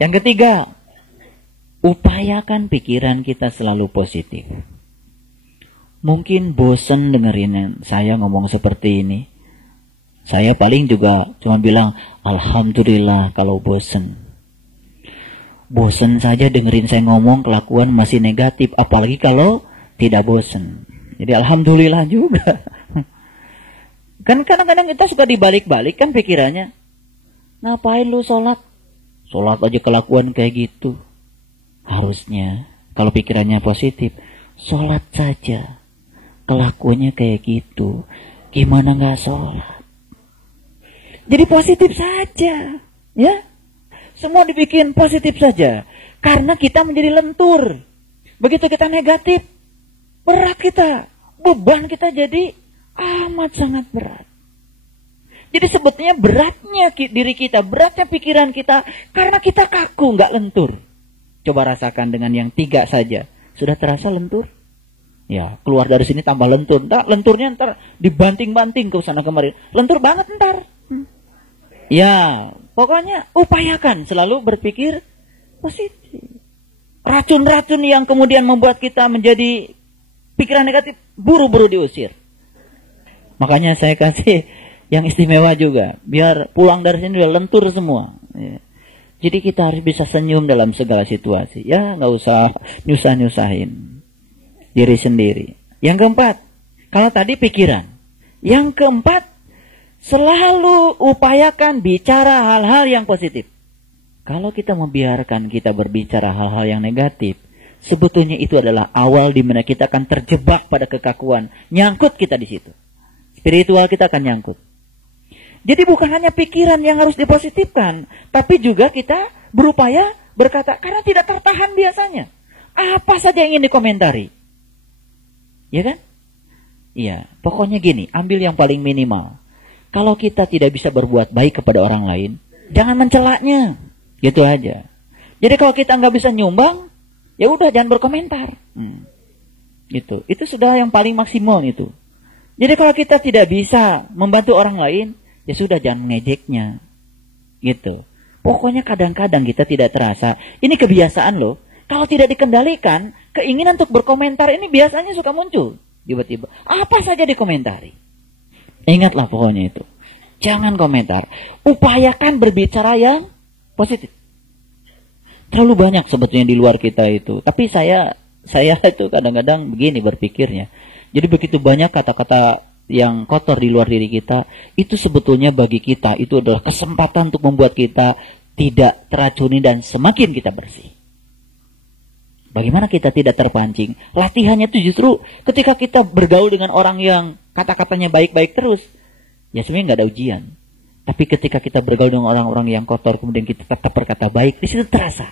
Yang ketiga, upayakan pikiran kita selalu positif. Mungkin bosen dengerin saya ngomong seperti ini. Saya paling juga cuma bilang, alhamdulillah kalau bosen. Bosen saja dengerin saya ngomong, kelakuan masih negatif. Apalagi kalau tidak bosen. Jadi alhamdulillah juga. Kan kadang-kadang kita suka dibalik-balik kan pikirannya. Ngapain lu sholat? Sholat aja kelakuan kayak gitu. Harusnya kalau pikirannya positif, sholat saja. Kelakuannya kayak gitu. Gimana gak sholat? Jadi positif saja. Ya. Semua dibikin positif saja. Karena kita menjadi lentur. Begitu kita negatif, berat kita. Beban kita jadi amat sangat berat. Jadi sebetulnya beratnya diri kita, beratnya pikiran kita, karena kita kaku, gak lentur. Coba rasakan dengan yang 3 saja. Sudah terasa lentur? Ya, keluar dari sini tambah lentur. Ntar, lenturnya ntar dibanting-banting ke sana kemarin. Lentur banget ntar. Ya, pokoknya upayakan selalu berpikir positif. Racun-racun yang kemudian membuat kita menjadi pikiran negatif, buru-buru diusir. Makanya saya kasih yang istimewa juga. Biar pulang dari sini udah lentur semua. Ya. Jadi kita harus bisa senyum dalam segala situasi. Ya, gak usah nyusah-nyusahin diri sendiri. Yang keempat, kalau tadi pikiran. Yang keempat, selalu upayakan bicara hal-hal yang positif. Kalau kita membiarkan kita berbicara hal-hal yang negatif, sebetulnya itu adalah awal di mana kita akan terjebak pada kekakuan. Nyangkut kita di situ. Spiritual kita akan nyangkut. Jadi bukan hanya pikiran yang harus dipositifkan, tapi juga kita berupaya berkata, karena tidak tertahan biasanya. Apa saja yang ingin dikomentari. Ya kan? Iya, pokoknya gini, ambil yang paling minimal. Kalau kita tidak bisa berbuat baik kepada orang lain, jangan mencelaknya. Gitu aja. Jadi kalau kita nggak bisa nyumbang, ya udah jangan berkomentar. Gitu. Itu sudah yang paling maksimal itu. Jadi kalau kita tidak bisa membantu orang lain, ya sudah jangan mengejeknya. Gitu. Pokoknya kadang-kadang kita tidak terasa. Ini kebiasaan loh. Kalau tidak dikendalikan, keinginan untuk berkomentar ini biasanya suka muncul. Tiba-tiba. Apa saja dikomentari. Ingatlah pokoknya itu. Jangan komentar. Upayakan berbicara yang positif. Terlalu banyak sebetulnya di luar kita itu. Tapi saya itu kadang-kadang begini berpikirnya. Jadi begitu banyak kata-kata yang kotor di luar diri kita, itu sebetulnya bagi kita itu adalah kesempatan untuk membuat kita tidak teracuni dan semakin kita bersih. Bagaimana kita tidak terpancing? Latihannya itu justru ketika kita bergaul dengan orang yang kata-katanya baik-baik terus, ya sebenarnya nggak ada ujian. Tapi ketika kita bergaul dengan orang-orang yang kotor, kemudian kita tetap berkata baik, di situ terasa.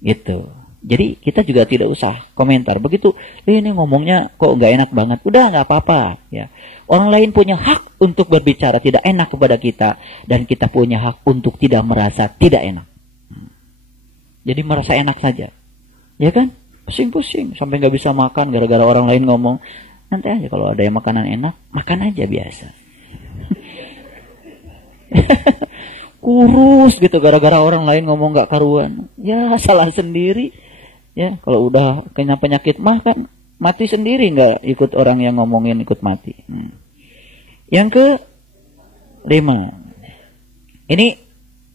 Gitu. Jadi kita juga tidak usah komentar. Begitu, ini ngomongnya kok nggak enak banget. Udah nggak apa-apa. Ya. Orang lain punya hak untuk berbicara tidak enak kepada kita, dan kita punya hak untuk tidak merasa tidak enak. Jadi merasa enak saja. Ya kan? Pusing-pusing sampai nggak bisa makan gara-gara orang lain ngomong. Nanti aja kalau ada yang makanan enak, makan aja biasa. Kurus gitu gara-gara orang lain ngomong nggak karuan. Ya salah sendiri. Ya kalau udah kena penyakit mah kan mati sendiri, nggak ikut orang yang ngomongin ikut mati. Yang ke-5. Ini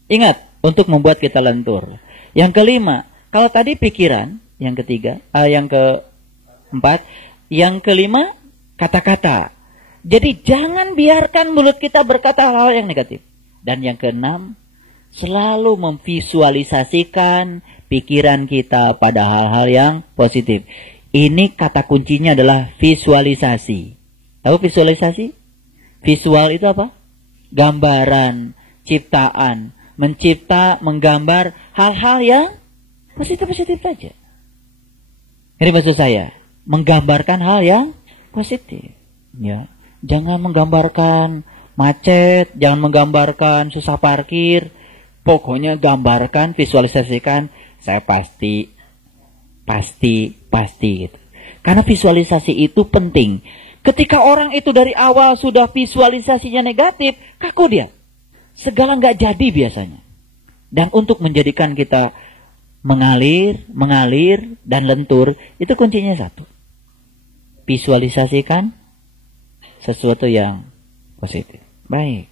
ingat untuk membuat kita lentur. Yang ke-5. Kalau tadi pikiran, yang ketiga, yang ke-4, yang ke-5 kata-kata. Jadi jangan biarkan mulut kita berkata hal-hal yang negatif. Dan yang ke-6, selalu memvisualisasikan pikiran kita pada hal-hal yang positif. Ini kata kuncinya adalah visualisasi. Tahu visualisasi? Visual itu apa? Gambaran, ciptaan, mencipta, menggambar hal-hal yang positif-positif saja. Ini maksud saya, menggambarkan hal yang positif. Ya, jangan menggambarkan macet, jangan menggambarkan susah parkir. Pokoknya gambarkan, visualisasikan, saya pasti gitu. Karena visualisasi itu penting. Ketika orang itu dari awal sudah visualisasinya negatif, kaku dia. Segala nggak jadi biasanya. Dan untuk menjadikan kita mengalir, dan lentur, itu kuncinya satu. Visualisasikan sesuatu yang positif. Baik.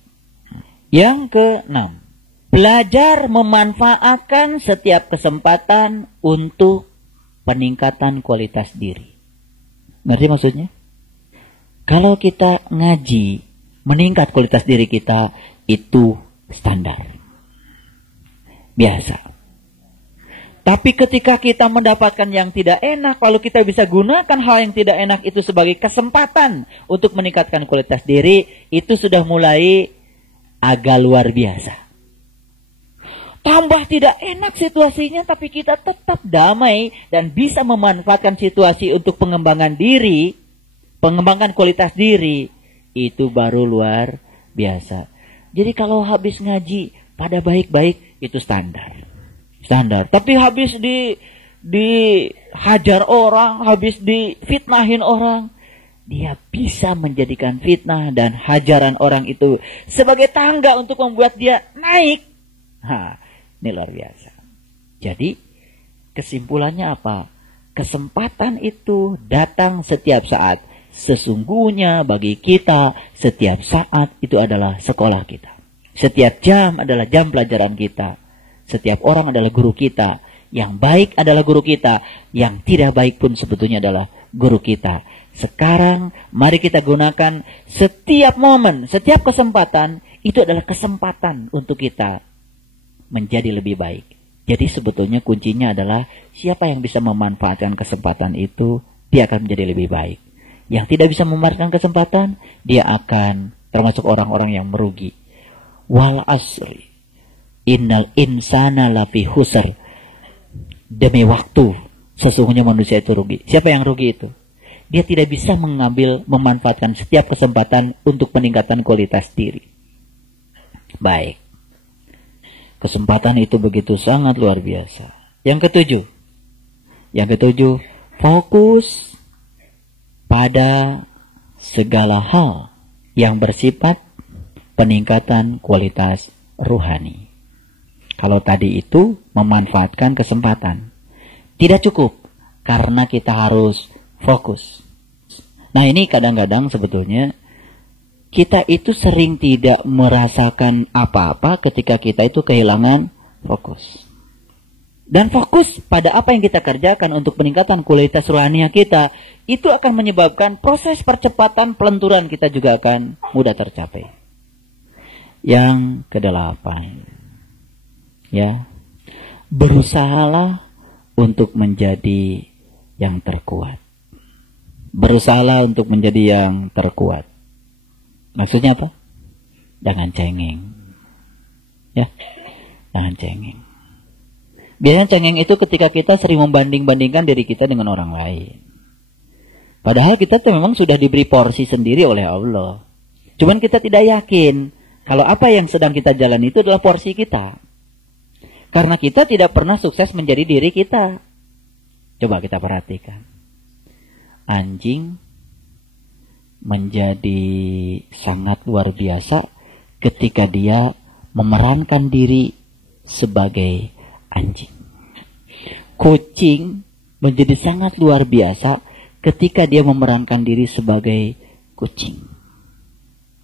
Yang keenam, belajar memanfaatkan setiap kesempatan untuk peningkatan kualitas diri. Ngerti maksudnya? Kalau kita ngaji, meningkat kualitas diri kita, itu standar. Biasa. Tapi ketika kita mendapatkan yang tidak enak, lalu kita bisa gunakan hal yang tidak enak itu sebagai kesempatan untuk meningkatkan kualitas diri, itu sudah mulai agak luar biasa. Tambah tidak enak situasinya, tapi kita tetap damai dan bisa memanfaatkan situasi untuk pengembangan diri, pengembangan kualitas diri, itu baru luar biasa. Jadi kalau habis ngaji pada baik-baik, itu standar. Tapi habis dihajar orang, habis difitnahin orang, dia bisa menjadikan fitnah dan hajaran orang itu sebagai tangga untuk membuat dia naik. Ini luar biasa. Jadi kesimpulannya apa? Kesempatan itu datang setiap saat. Sesungguhnya bagi kita setiap saat itu adalah sekolah kita. Setiap jam adalah jam pelajaran kita. Setiap orang adalah guru kita. Yang baik adalah guru kita. Yang tidak baik pun sebetulnya adalah guru kita. Sekarang mari kita gunakan setiap momen, setiap kesempatan. Itu adalah kesempatan untuk kita menjadi lebih baik. Jadi sebetulnya kuncinya adalah siapa yang bisa memanfaatkan kesempatan itu, dia akan menjadi lebih baik. Yang tidak bisa memanfaatkan kesempatan, dia akan termasuk orang-orang yang merugi. Wal asri innal insana lafi khusr. Demi waktu, sesungguhnya manusia itu rugi. Siapa yang rugi itu? Dia tidak bisa memanfaatkan setiap kesempatan untuk peningkatan kualitas diri. Baik. Kesempatan itu begitu sangat luar biasa. Yang ketujuh, fokus pada segala hal yang bersifat peningkatan kualitas rohani. Kalau tadi itu memanfaatkan kesempatan, tidak cukup karena kita harus fokus. Nah ini kadang-kadang sebetulnya kita itu sering tidak merasakan apa-apa ketika kita itu kehilangan fokus. Dan fokus pada apa yang kita kerjakan untuk peningkatan kualitas rohani kita, itu akan menyebabkan proses percepatan pelenturan kita juga akan mudah tercapai. Yang kedelapan, ya, berusahalah untuk menjadi yang terkuat. Berusahalah untuk menjadi yang terkuat. Maksudnya apa? Jangan cengeng. Ya, jangan cengeng. Biasanya cengeng itu ketika kita sering membanding-bandingkan diri kita dengan orang lain. Padahal kita tuh memang sudah diberi porsi sendiri oleh Allah. Cuman kita tidak yakin kalau apa yang sedang kita jalani itu adalah porsi kita. Karena kita tidak pernah sukses menjadi diri kita. Coba kita perhatikan. Anjing menjadi sangat luar biasa ketika dia memerankan diri sebagai anjing. Kucing menjadi sangat luar biasa ketika dia memerankan diri sebagai kucing.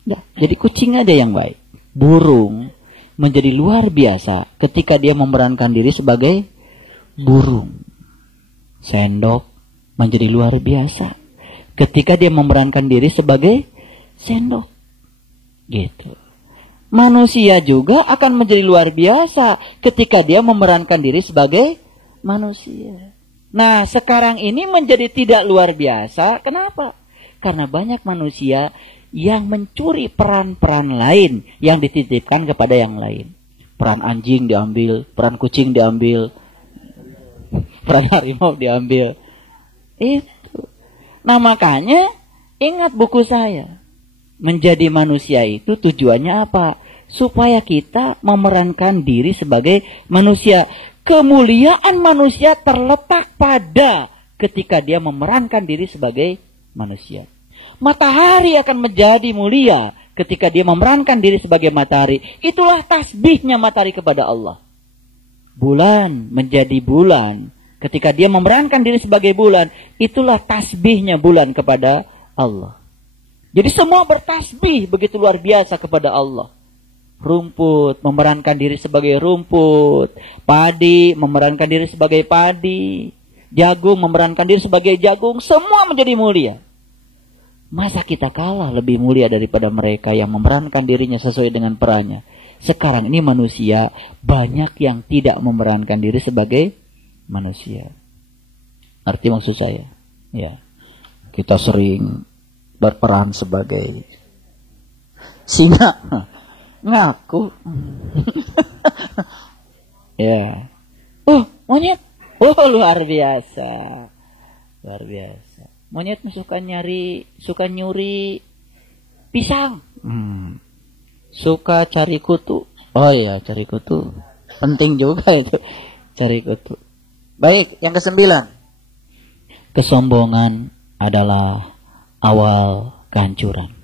Ya, jadi kucing aja yang baik. Burung menjadi luar biasa ketika dia memerankan diri sebagai burung. Sendok menjadi luar biasa ketika dia memerankan diri sebagai sendok. Gitu. Manusia juga akan menjadi luar biasa ketika dia memerankan diri sebagai manusia. Nah, sekarang ini menjadi tidak luar biasa. Kenapa? Karena banyak manusia yang mencuri peran-peran lain yang dititipkan kepada yang lain. Peran anjing diambil, peran kucing diambil, peran harimau diambil. Itu. Nah, makanya ingat buku saya. Menjadi manusia itu tujuannya apa? Supaya kita memerankan diri sebagai manusia. Kemuliaan manusia terletak pada ketika dia memerankan diri sebagai manusia. Matahari akan menjadi mulia ketika dia memerankan diri sebagai matahari. Itulah tasbihnya matahari kepada Allah. bulan menjadi bulan. Ketika dia memerankan diri sebagai bulan, itulah tasbihnya bulan kepada Allah. Jadi semua bertasbih begitu luar biasa kepada Allah. Rumput memerankan diri sebagai rumput, padi memerankan diri sebagai padi, jagung memerankan diri sebagai jagung, semua menjadi mulia. Masa kita kalah lebih mulia daripada mereka yang memerankan dirinya sesuai dengan perannya? Sekarang ini manusia banyak yang tidak memerankan diri sebagai manusia. Arti maksud saya, ya, kita sering berperan sebagai singa, ngaku, ya, monyet, luar biasa, luar biasa. Monyet suka nyuri pisang, suka cari kutu. Oh iya, cari kutu, penting juga itu, cari kutu. Baik, yang ke-9, kesombongan adalah awal kehancuran.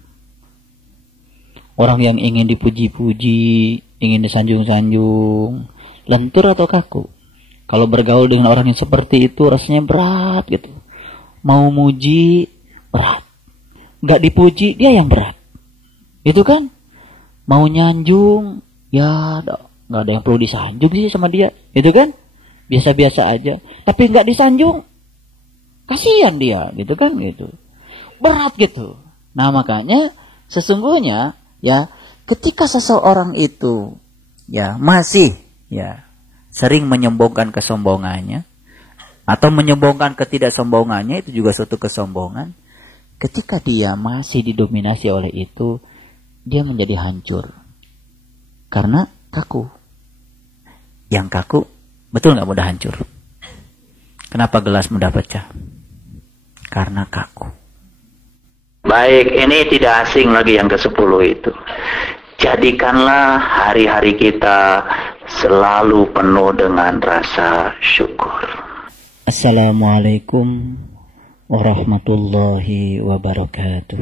Orang yang ingin dipuji-puji, ingin disanjung-sanjung, lentur atau kaku. Kalau bergaul dengan orang yang seperti itu rasanya berat gitu. Mau muji, berat. Nggak dipuji, dia yang berat. Itu kan? Mau nyanjung, ya nggak ada yang perlu disanjung sih sama dia. Itu kan? Biasa-biasa aja. Tapi nggak disanjung, kasihan dia, gitu kan? Gitu. Berat gitu. Nah makanya sesungguhnya ya ketika seseorang itu ya masih ya sering menyombongkan kesombongannya atau menyombongkan ketidaksombongannya, itu juga suatu kesombongan. Ketika dia masih didominasi oleh itu, dia menjadi hancur karena kaku. Yang kaku betul nggak mudah hancur. Kenapa gelas mudah pecah? Karena kaku. Baik, ini tidak asing lagi yang ke-10 itu. Jadikanlah hari-hari kita selalu penuh dengan rasa syukur. Assalamualaikum warahmatullahi wabarakatuh.